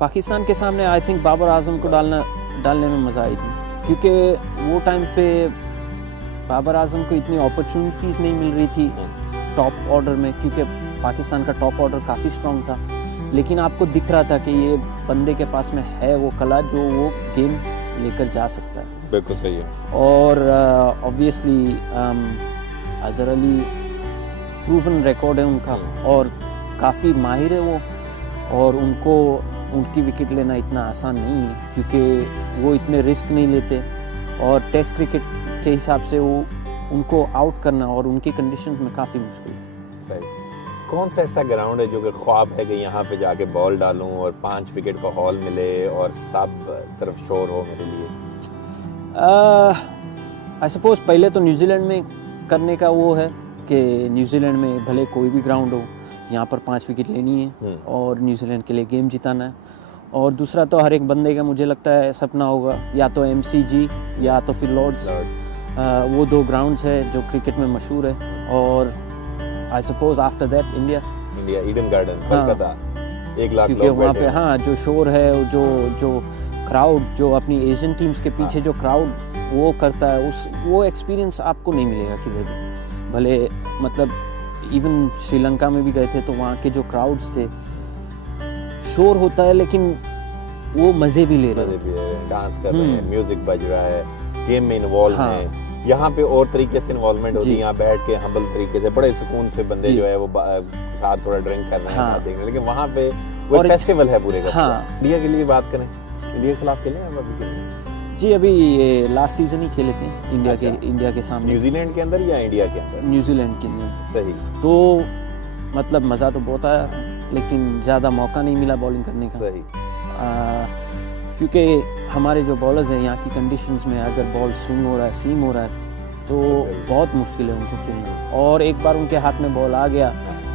पाकिस्तान के सामने I think Babar Azam को डालने में मज़ा आई थी, क्योंकि वो टाइम पे बाबर आजम को इतनी अपॉर्चुनिटीज़ नहीं मिल रही थी टॉप ऑर्डर में, क्योंकि पाकिस्तान का टॉप ऑर्डर काफ़ी स्ट्रॉन्ग था। लेकिन आपको दिख रहा था कि ये बंदे के पास में है वो कला जो वो गेम लेकर जा सकता है। बिल्कुल सही है। और obviously Azhar Ali proven record है उनका और काफ़ी माहिर है वो, और उनकी विकेट लेना इतना आसान नहीं है, क्योंकि वो इतने रिस्क नहीं लेते, और टेस्ट क्रिकेट के हिसाब से वो उनको आउट करना और उनकी कंडीशंस में काफ़ी मुश्किल है। सही। कौन सा ऐसा ग्राउंड है जो कि ख्वाब है कि यहाँ पे जाके बॉल डालूं और 5 विकेट का हॉल मिले और सब तरफ शोर हो मेरे लिए? आई सपोज पहले तो न्यूजीलैंड में करने का वो है कि न्यूजीलैंड में भले कोई भी ग्राउंड हो, यहाँ पर 5 विकेट लेनी है और न्यूजीलैंड के लिए गेम जिताना है। और दूसरा तो हर एक बंदे का मुझे लगता है सपना होगा या तो MCG या तो फिर लॉर्ड्स। वो 2 ग्राउंड्स है जो क्रिकेट में मशहूर है। और I suppose after that India Eden garden Kolkata, 1 lakh क्योंकि लोग वहाँ बैठे पे हैं। जो शोर है, जो क्राउड, जो अपनी एशियन टीम्स के पीछे जो क्राउड वो करता है, वो एक्सपीरियंस आपको नहीं मिलेगा किधर भी। भले मतलब इवन श्रीलंका में भी गए थे तो वहाँ के जो क्राउड्स थे, शोर होता है लेकिन वो मज़े भी ले रहे हैं, डांस कर रहे हैं, म्यूजिक बज रहा है, गेम में इन्वॉल्व हैं। यहाँ पे और तरीके से इन्वॉल्वमेंट होती है, यहाँ बैठ के हम्बल तरीके से बड़े सुकून से बंदे जो है वो साथ थोड़ा ड्रिंक कर रहे हैं, देख रहे हैं। लेकिन वहाँ पे वो फेस्टिवल है पूरे का। इंडिया के लिए बात करें, इंडिया के खिलाफ खेले हैं अभी? जी अभी ये लास्ट सीजन ही खेले थे इंडिया के सामने। न्यूजीलैंड के अंदर या इंडिया के अंदर? न्यूजीलैंड के लिए। सही। तो मतलब मज़ा तो बहुत आया, लेकिन ज़्यादा मौका नहीं मिला बॉलिंग करने का। सही। क्योंकि हमारे जो बॉलर्स हैं यहाँ की कंडीशंस में, अगर बॉल स्विंग हो रहा है, सीम हो रहा है, तो बहुत मुश्किल है उनको खेलना। और एक बार उनके हाथ में बॉल आ गया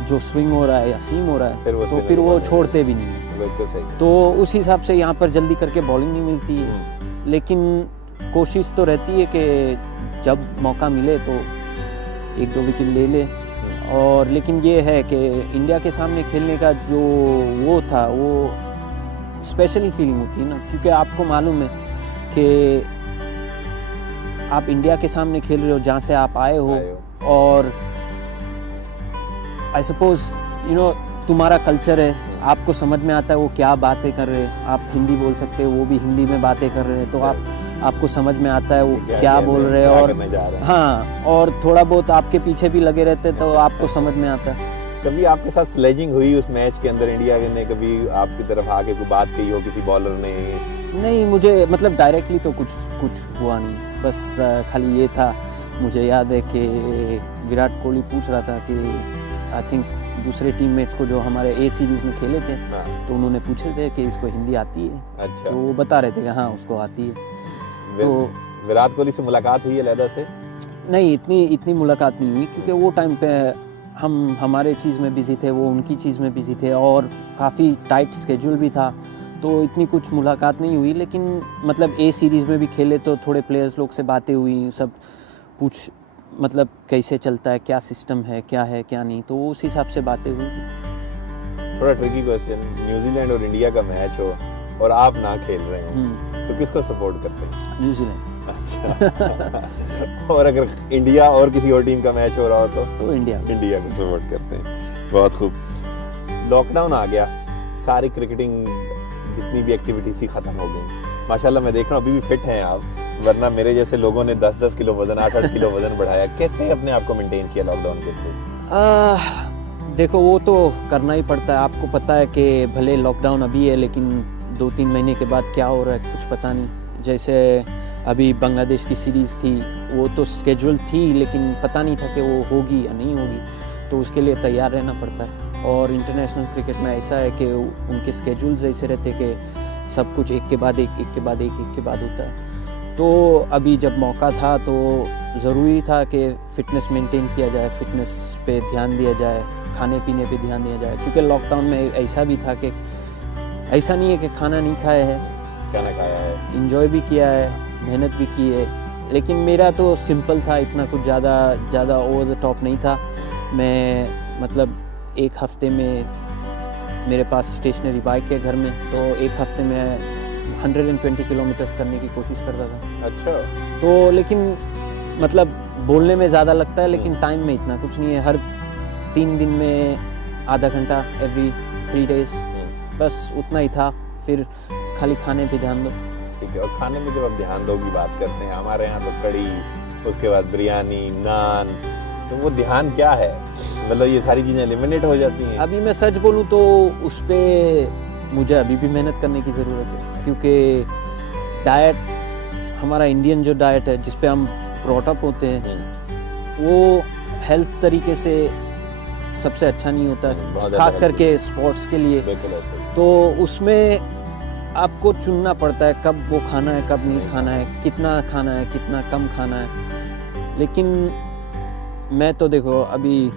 जो स्विंग हो रहा है या सीम हो रहा है, तो फिर वो छोड़ते भी नहीं है। तो उस हिसाब से यहाँ पर जल्दी करके बॉलिंग नहीं मिलती है। लेकिन कोशिश तो रहती है कि जब मौका मिले तो 1-2 विकेट ले ले। और लेकिन ये है कि इंडिया के सामने खेलने का जो वो था, वो स्पेशली फीलिंग होती है ना, क्योंकि आपको मालूम है कि आप इंडिया के सामने खेल रहे हो जहाँ से आप आए हो, और आई सपोज तुम्हारा कल्चर है, आपको समझ में आता है वो क्या बातें कर रहे हैं। आप हिंदी बोल सकते हो, वो भी हिंदी में बातें कर रहे हैं, तो आपको समझ में आता है वो क्या बोल रहे हैं। और और थोड़ा बहुत आपके पीछे भी लगे रहते हैं तो आपको समझ में आता है। कभी आपके साथ स्लेजिंग हुई उस मैच के अंदर? इंडिया ने कभी आपकी तरफ आके कोई बात कही हो किसी बॉलर ने? नहीं, मुझे मतलब डायरेक्टली तो कुछ हुआ नहीं। बस खाली ये था, मुझे याद है कि विराट कोहली पूछ रहा था कि आई थिंक दूसरे टीममेट्स को जो हमारे A सीरीज में खेले थे, तो उन्होंने पूछे थे कि इसको हिंदी आती है? अच्छा। तो वो बता रहे थे कि हाँ उसको आती है। तो विराट कोहली से मुलाकात हुई है अलहदा से? नहीं, इतनी मुलाकात नहीं हुई, क्योंकि वो टाइम पे हम हमारे चीज़ में बिजी थे, वो उनकी चीज़ में बिजी थे, और काफ़ी टाइट स्केड्यूल भी था, तो इतनी कुछ मुलाकात नहीं हुई। लेकिन मतलब A सीरीज़ में भी खेले तो थोड़े प्लेयर्स लोग से बातें हुई, सब पूछ मतलब कैसे चलता है, क्या सिस्टम है, क्या नहीं, तो उस हिसाब से बातें हुई। थोड़ा ट्रिकी क्वेश्चन, न्यूजीलैंड और इंडिया का मैच हो और आप ना खेल रहे हो, तो किसको सपोर्ट करते हैं? न्यूजीलैंड। अच्छा। और अगर इंडिया और किसी और टीम का मैच हो रहा हो तो इंडिया को सपोर्ट करते हैं। बहुत खूब। लॉकडाउन आ गया, सारी क्रिकेटिंग जितनी भी एक्टिविटी सी खत्म हो गई। माशाल्लाह मैं देख रहा हूँ अभी भी फिट हैं आप, वरना मेरे जैसे लोगों ने 10-10 किलो वजन, 8-8 किलो वजन बढ़ाया। कैसे अपने आप को मेंटेन किया लॉकडाउन के थ्रू? देखो वो तो करना ही पड़ता है। आपको पता है कि भले लॉकडाउन अभी है, लेकिन 2-3 महीने के बाद क्या हो रहा है कुछ पता नहीं। जैसे अभी बांग्लादेश की सीरीज़ थी, वो तो स्केड्यूल थी, लेकिन पता नहीं था कि वो होगी या नहीं होगी, तो उसके लिए तैयार रहना पड़ता है। और इंटरनेशनल क्रिकेट में ऐसा है कि उनके स्केड्यूल्स ऐसे रहते कि सब कुछ एक के बाद एक होता है। तो अभी जब मौका था तो ज़रूरी था कि फ़िटनेस मेंटेन किया जाए, फ़िटनेस पे ध्यान दिया जाए, खाने पीने पे ध्यान दिया जाए, क्योंकि लॉकडाउन में ऐसा भी था कि ऐसा नहीं है कि खाना नहीं खाया है, खाना खाया है, इंजॉय भी किया है, मेहनत भी की है। लेकिन मेरा तो सिंपल था, इतना कुछ ज़्यादा ओवर द टॉप नहीं था। मैं मतलब एक हफ्ते में मेरे पास स्टेशनरी बाइक है घर में, तो एक हफ्ते में 120 किलोमीटर्स करने की कोशिश करता था। अच्छा। तो लेकिन मतलब बोलने में ज़्यादा लगता है, लेकिन टाइम में इतना कुछ नहीं है। हर 3 दिन में आधा घंटा एवरी 3 डेज, बस उतना ही था। फिर खाली खाने पे ध्यान दो। ठीक है। और खाने में जब आप ध्यान दो की बात करते हैं, हमारे यहाँ तो कड़ी, उसके बाद बिरयानी, नान, तो वो ध्यान क्या है? मतलब ये सारी चीज़ें एलिमिनेट हो जाती हैं। अभी मैं सच बोलूँ तो उस पर मुझे अभी भी मेहनत करने की ज़रूरत है, क्योंकि डाइट, हमारा इंडियन जो डाइट है जिस पे हम ब्रॉट अप होते हैं, वो हेल्थ तरीके से सबसे अच्छा नहीं होता है, खास करके स्पोर्ट्स के लिए। तो उसमें आपको चुनना पड़ता है कब वो खाना है, कब नहीं खाना है, कितना खाना है, कितना कम खाना है। लेकिन मैं तो देखो अभी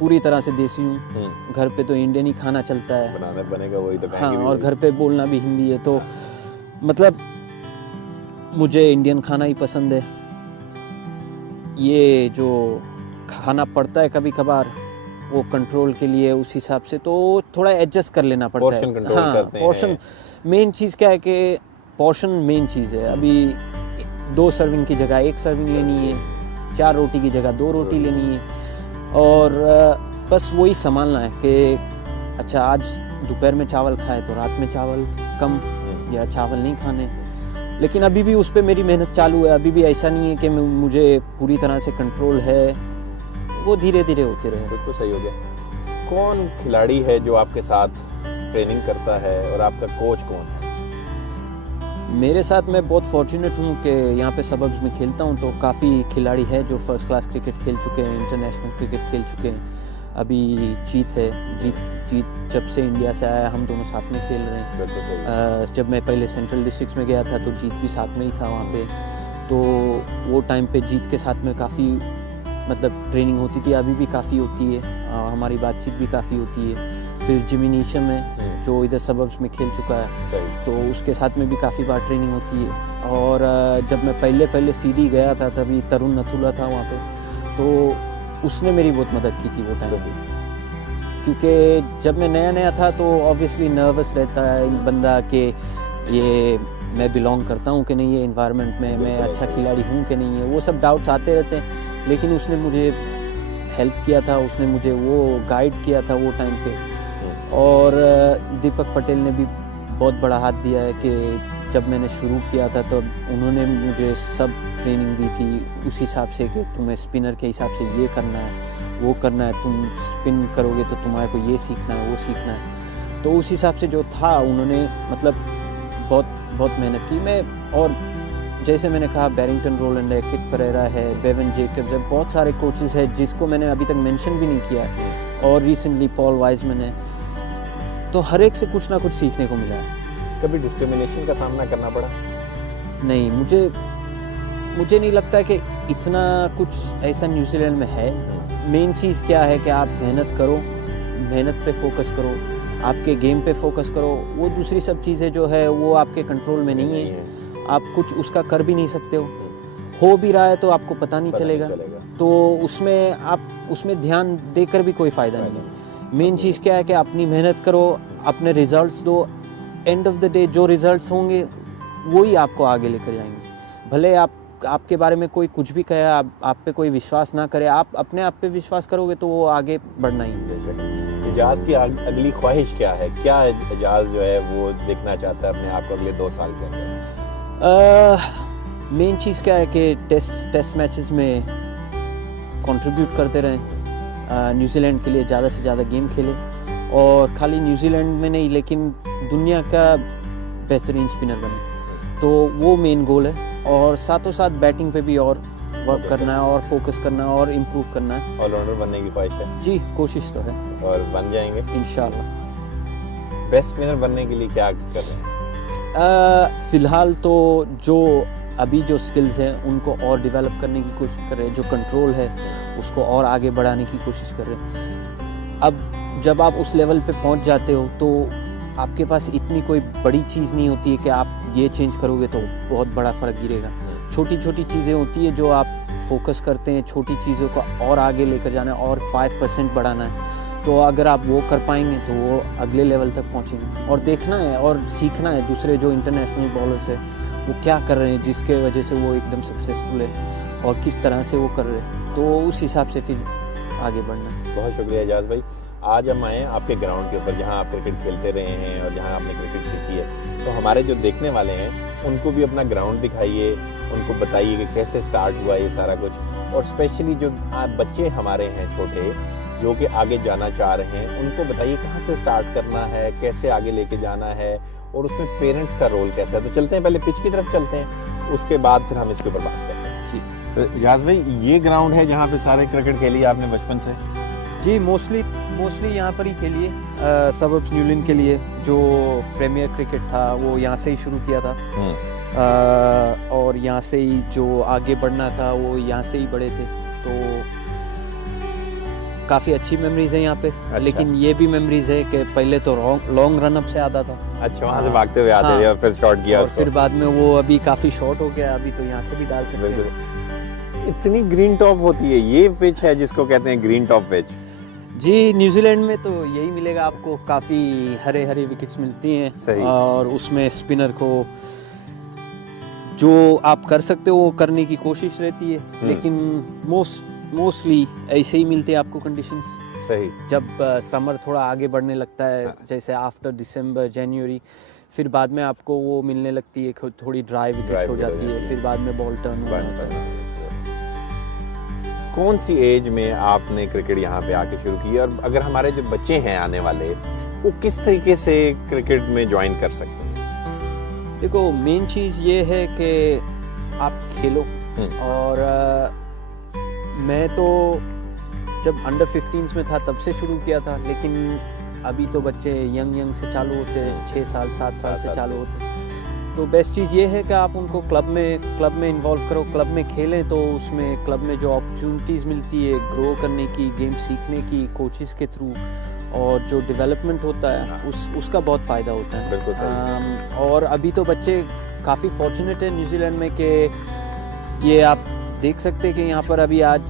पूरी तरह से देसी हूँ। घर पे तो इंडियन ही खाना चलता है, बनाना बनेगा वही तो। हाँ, और घर पे बोलना भी हिंदी है, तो मतलब मुझे इंडियन खाना ही पसंद है। ये जो खाना पड़ता है कभी कभार वो कंट्रोल के लिए, उस हिसाब से तो थोड़ा एडजस्ट कर लेना पड़ता पोर्शन है। कंट्रोल हाँ, करते हैं। पोर्शन मेन चीज़ क्या है कि पोर्शन मेन चीज़ है। अभी 2 सर्विंग की जगह 1 सर्विंग लेनी है, 4 रोटी की जगह 2 रोटी लेनी है, और बस वही संभालना है कि अच्छा आज दोपहर में चावल खाए तो रात में चावल कम, या चावल नहीं खाने। लेकिन अभी भी उस पर मेरी मेहनत चालू है। अभी भी ऐसा नहीं है कि मुझे पूरी तरह से कंट्रोल है, वो धीरे धीरे होते रहे। बिल्कुल सही हो गया। कौन खिलाड़ी है जो आपके साथ ट्रेनिंग करता है, और आपका कोच कौन है? मेरे साथ मैं बहुत फॉर्चुनेट हूँ कि यहाँ पे सबब्स में खेलता हूँ, तो काफ़ी खिलाड़ी है जो फर्स्ट क्लास क्रिकेट खेल चुके हैं, इंटरनेशनल क्रिकेट खेल चुके हैं। अभी जीत है, जीत जब से इंडिया से आया हम दोनों साथ में खेल रहे हैं। जब मैं पहले सेंट्रल डिस्ट्रिक्ट्स में गया था तो जीत भी साथ में ही था वहाँ पे, तो वो टाइम पे जीत के साथ में काफ़ी मतलब ट्रेनिंग होती थी, अभी भी काफ़ी होती है, हमारी बातचीत भी काफ़ी होती है। फिर जिमी नीशम है जो इधर सबब्स में खेल चुका है, तो उसके साथ में भी काफ़ी बार ट्रेनिंग होती है। और जब मैं पहले सीडी गया था तभी तरुण नथुला था वहाँ पे, तो उसने मेरी बहुत मदद की थी वो टाइम, क्योंकि जब मैं नया था तो ऑब्वियसली नर्वस रहता है बंदा कि ये मैं बिलोंग करता हूँ कि नहीं, ये इन्वायरमेंट में मैं अच्छा खिलाड़ी हूँ कि नहीं है, वो सब डाउट्स आते रहते हैं। लेकिन उसने मुझे हेल्प किया था, उसने मुझे वो गाइड किया था वो टाइम पे। और दीपक पटेल ने भी बहुत बड़ा हाथ दिया है कि जब मैंने शुरू किया था तो उन्होंने मुझे सब ट्रेनिंग दी थी उस हिसाब से कि तुम्हें स्पिनर के हिसाब से ये करना है, वो करना है, तुम स्पिन करोगे तो तुम्हारे को ये सीखना है, वो सीखना है। तो उस हिसाब से जो था उन्होंने मतलब बहुत मेहनत की। मैं और जैसे मैंने कहा बैरिंगटन रोलैंड है, किट परेरा है, बेवन जेकब्स है, बहुत सारे कोचेस हैं जिसको मैंने अभी तक मेंशन भी नहीं किया है, और रिसेंटली पॉल वाइजमैन है। तो हर एक से कुछ ना कुछ सीखने को मिला है। कभी डिस्क्रिमिनेशन का सामना करना पड़ा? नहीं, मुझे नहीं लगता है कि इतना कुछ ऐसा न्यूजीलैंड में है। मेन चीज़ क्या है कि आप मेहनत करो, मेहनत पे फोकस करो, आपके गेम पे फोकस करो। वो दूसरी सब चीज़ें जो है वो आपके कंट्रोल में नहीं है, आप कुछ उसका कर भी नहीं सकते हो भी रहा है तो आपको पता नहीं चलेगा। तो उसमें ध्यान देकर भी कोई फ़ायदा नहीं है। मेन चीज़ क्या है कि अपनी मेहनत करो, अपने रिजल्ट्स दो, एंड ऑफ द डे जो रिजल्ट्स होंगे वही आपको आगे लेकर जाएंगे। भले आपके बारे में कोई कुछ भी कहे, आप पे कोई विश्वास ना करे, आप अपने आप पे विश्वास करोगे तो वो आगे बढ़ना ही है। एजाज की अगली ख्वाहिश क्या है? क्या एजाज जो है वो देखना चाहता है अपने आप को अगले 2 साल के अंदर? मेन चीज़ क्या है कि टेस्ट मैचेस में कंट्रीब्यूट करते रहें, न्यूजीलैंड के लिए ज़्यादा से ज़्यादा गेम खेलें, और खाली न्यूजीलैंड में नहीं लेकिन दुनिया का बेहतरीन स्पिनर बने। तो वो मेन गोल है, और साथों साथ बैटिंग पे भी और वर्क करना है, और फोकस करना है, और इम्प्रूव करना है। ऑलराउंडर बनने की ख्वाहिश है? जी, कोशिश तो है, और बन जाएंगे इंशाल्लाह। बेस्ट स्पिनर बनने के लिए क्या कर रहे हैं? फ़िलहाल तो जो अभी जो स्किल्स हैं उनको और डेवलप करने की कोशिश कर रहे हैं, जो कंट्रोल है उसको और आगे बढ़ाने की कोशिश कर रहे हैं। अब जब आप उस लेवल पे पहुंच जाते हो तो आपके पास इतनी कोई बड़ी चीज़ नहीं होती है कि आप ये चेंज करोगे तो बहुत बड़ा फ़र्क गिरेगा। छोटी छोटी चीज़ें होती है जो आप फोकस करते हैं, छोटी चीज़ों को और आगे लेकर जाना है और 5% बढ़ाना है, तो अगर आप वो कर पाएंगे तो वो अगले लेवल तक पहुंचेंगे। और देखना है और सीखना है दूसरे जो इंटरनेशनल बॉलर्स है वो क्या कर रहे हैं जिसके वजह से वो एकदम सक्सेसफुल है और किस तरह से वो कर रहे हैं, तो उस हिसाब से फिर आगे बढ़ना है। बहुत शुक्रिया एजाज भाई। आज हम आए आपके ग्राउंड के ऊपर जहां आप क्रिकेट खेलते रहे हैं और जहां आपने क्रिकेट सीखी है, तो हमारे जो देखने वाले हैं उनको भी अपना ग्राउंड दिखाइए, उनको बताइए कि कैसे स्टार्ट हुआ ये सारा कुछ, और स्पेशली जो बच्चे हमारे हैं छोटे जो कि आगे जाना चाह रहे हैं उनको बताइए कहाँ से स्टार्ट करना है, कैसे आगे लेके जाना है और उसमें पेरेंट्स का रोल कैसा है। तो चलते हैं, पहले पिच की तरफ चलते हैं, उसके बाद फिर हम इसके ऊपर बात करते हैं। जी तो एजाज भाई ये ग्राउंड है जहाँ पे सारे क्रिकेट खेली आपने बचपन से? जी मोस्टली यहाँ पर ही खेलिए। सबर्ब्स न्यूलैंड के लिए जो प्रीमियर क्रिकेट था वो यहाँ से ही शुरू किया था। और यहाँ से ही जो आगे बढ़ना था वो यहाँ से ही बढ़े थे, तो काफ़ी अच्छी मेमोरीज है यहाँ पे। अच्छा। लेकिन ये भी मेमोरीज है कि पहले तो लॉन्ग रन अप से आता था। अच्छा, वहाँ से भागते हुए आते थे और फिर शॉट किया और उसको। फिर बाद में वो अभी काफ़ी शॉर्ट हो गया, अभी तो यहाँ से भी डाल सकते हैं। इतनी ग्रीन टॉप होती है, ये पिच है जिसको कहते हैं ग्रीन टॉप पिच? जी न्यूजीलैंड में तो यही मिलेगा आपको, काफ़ी हरे हरे विकेट्स मिलती हैं। सही। और उसमें स्पिनर को जो आप कर सकते हो वो करने की कोशिश रहती है, लेकिन मोस्टली ऐसे ही मिलते हैं आपको कंडीशंस। सही। जब समर थोड़ा आगे बढ़ने लगता है, जैसे आफ्टर दिसंबर जनवरी, फिर बाद में आपको वो मिलने लगती है, थोड़ी ड्राई विकेट्स हो जाती है, फिर बाद में बॉल टर्न होता है। कौन सी एज में आपने क्रिकेट यहाँ पे आके शुरू की, और अगर हमारे जो बच्चे हैं आने वाले वो किस तरीके से क्रिकेट में ज्वाइन कर सकते हैं? देखो मेन चीज़ ये है कि आप खेलो। और मैं तो जब अंडर 15s में था तब से शुरू किया था, लेकिन अभी तो बच्चे यंग से चालू होते हैं, 6 साल 7 साल से चालू होते हैं। तो बेस्ट चीज़ ये है कि आप उनको क्लब में इन्वॉल्व करो, क्लब में खेलें, तो उसमें क्लब में जो अपॉर्चुनिटीज़ मिलती है ग्रो करने की, गेम सीखने की कोचिज़ के थ्रू, और जो डेवलपमेंट होता है उसका बहुत फ़ायदा होता है। बिल्कुल सही। और अभी तो बच्चे काफ़ी फॉर्चुनेट है न्यूजीलैंड में कि ये आप देख सकते हैं कि यहाँ पर अभी आज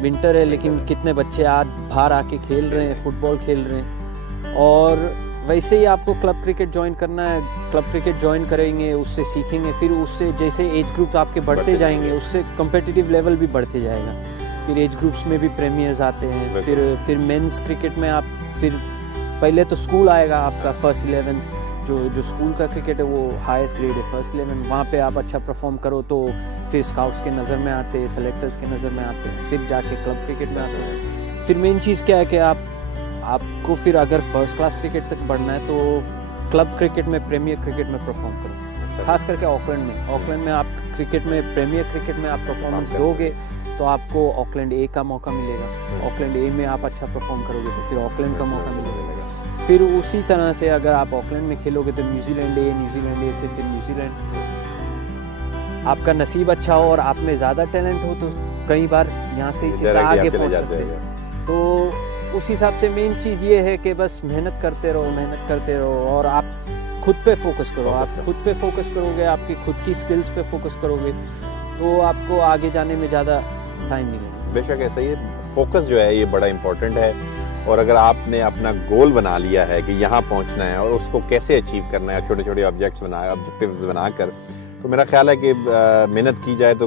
विंटर है लेकिन कितने बच्चे आज बाहर आके खेल रहे हैं, फुटबॉल खेल रहे हैं। और वैसे ही आपको क्लब क्रिकेट ज्वाइन करना है, क्लब क्रिकेट ज्वाइन करेंगे, उससे सीखेंगे, फिर उससे जैसे एज ग्रुप्स आपके बढ़ते जाएंगे उससे कम्पिटिटिव लेवल भी बढ़ते जाएगा। फिर एज ग्रुप्स में भी प्रीमियर्स आते हैं, फिर मेंस क्रिकेट में आप फिर पहले तो स्कूल आएगा आपका फर्स्ट 11, जो स्कूल का क्रिकेट है वो हाईएस्ट ग्रेड है फर्स्ट 11, वहाँ पे आप अच्छा परफॉर्म करो तो फिर स्काउट्स के नज़र में आते हैं, सेलेक्टर्स के नज़र में आते हैं, फिर जाके क्लब क्रिकेट में आते हैं। फिर मेन चीज़ क्या है कि आपको फिर अगर फर्स्ट क्लास क्रिकेट तक बढ़ना है तो क्लब क्रिकेट में, प्रीमियर क्रिकेट में परफॉर्म करो, खास करके ऑकलैंड में आप क्रिकेट में, प्रीमियर क्रिकेट में आप परफॉर्मेंस दोगे तो आपको ऑकलैंड ए का मौका मिलेगा। ऑकलैंड ए में आप अच्छा परफॉर्म करोगे तो फिर ऑकलैंड का मौका मिलेगा। फिर उसी तरह से अगर आप ऑकलैंड में खेलोगे तो न्यूजीलैंड ए से फिर न्यूजीलैंड। आपका नसीब अच्छा हो और आप में ज़्यादा टैलेंट हो तो कई बार यहाँ से ही सीधा आगे पहुँच सकते हैं। तो उस हिसाब से मेन चीज़ ये है कि बस मेहनत करते रहो और आप खुद पे फोकस करो। आप खुद पे फोकस करोगे, आपकी खुद की स्किल्स पे फोकस करोगे तो आपको आगे जाने में ज़्यादा टाइम नहीं लगेगा। बेशक ऐसा ही है, फोकस जो है ये बड़ा इंपॉर्टेंट है। और अगर आपने अपना गोल बना लिया है कि यहाँ पहुँचना है और उसको कैसे अचीव करना है, छोटे छोटे ऑब्जेक्टिव्स बनाकर, तो मेरा ख्याल है कि मेहनत की जाए तो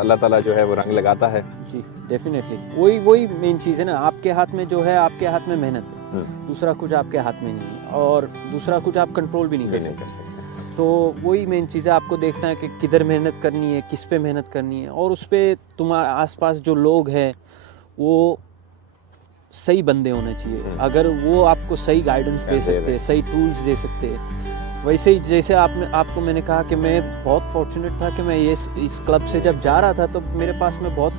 अल्लाह ताला जो है वो रंग लगाता है। जी डेफिनेटली, वही मेन चीज़ है ना, आपके हाथ में जो है, आपके हाथ में मेहनत है, दूसरा कुछ आपके हाथ में नहीं है और दूसरा कुछ आप कंट्रोल भी नहीं कर सकते। तो वही मेन चीज़ है, आपको देखना है कि किधर मेहनत करनी है, किस पे मेहनत करनी है, और उस पर तुम्हारे आसपास जो लोग हैं वो सही बंदे होने चाहिए। अगर वो आपको सही गाइडेंस दे सकते हैं, सही टूल्स दे सकते हैं। वैसे ही जैसे आपको मैंने कहा कि मैं बहुत फॉर्चुनेट था कि मैं इस क्लब से जब जा रहा था तो मेरे पास में बहुत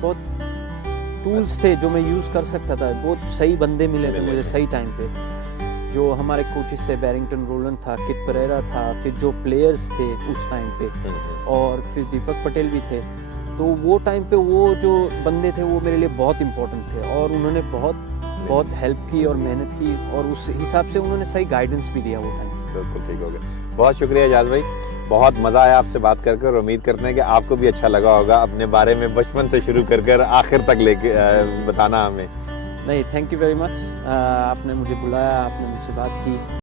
टूल्स थे जो मैं यूज़ कर सकता था। बहुत सही बंदे मिले थे मुझे सही टाइम पे। जो हमारे कोचेस थे, बैरिंगटन रोलन था, किट परेरा था, फिर जो प्लेयर्स थे उस टाइम पे, और फिर दीपक पटेल भी थे। तो वो टाइम पे वो जो बंदे थे वो मेरे लिए बहुत इम्पोर्टेंट थे और उन्होंने बहुत हेल्प की और मेहनत की और उस हिसाब से उन्होंने सही गाइडेंस भी दिया वो टाइम। बिल्कुल ठीक हो गया। बहुत शुक्रिया एजाज भाई, बहुत मज़ा आया आपसे बात कर और उम्मीद करते हैं कि आपको भी अच्छा लगा होगा अपने बारे में बचपन से शुरू कर आखिर तक लेके बताना हमें। नहीं, थैंक यू वेरी मच। आपने मुझे बुलाया, आपने मुझसे बात की।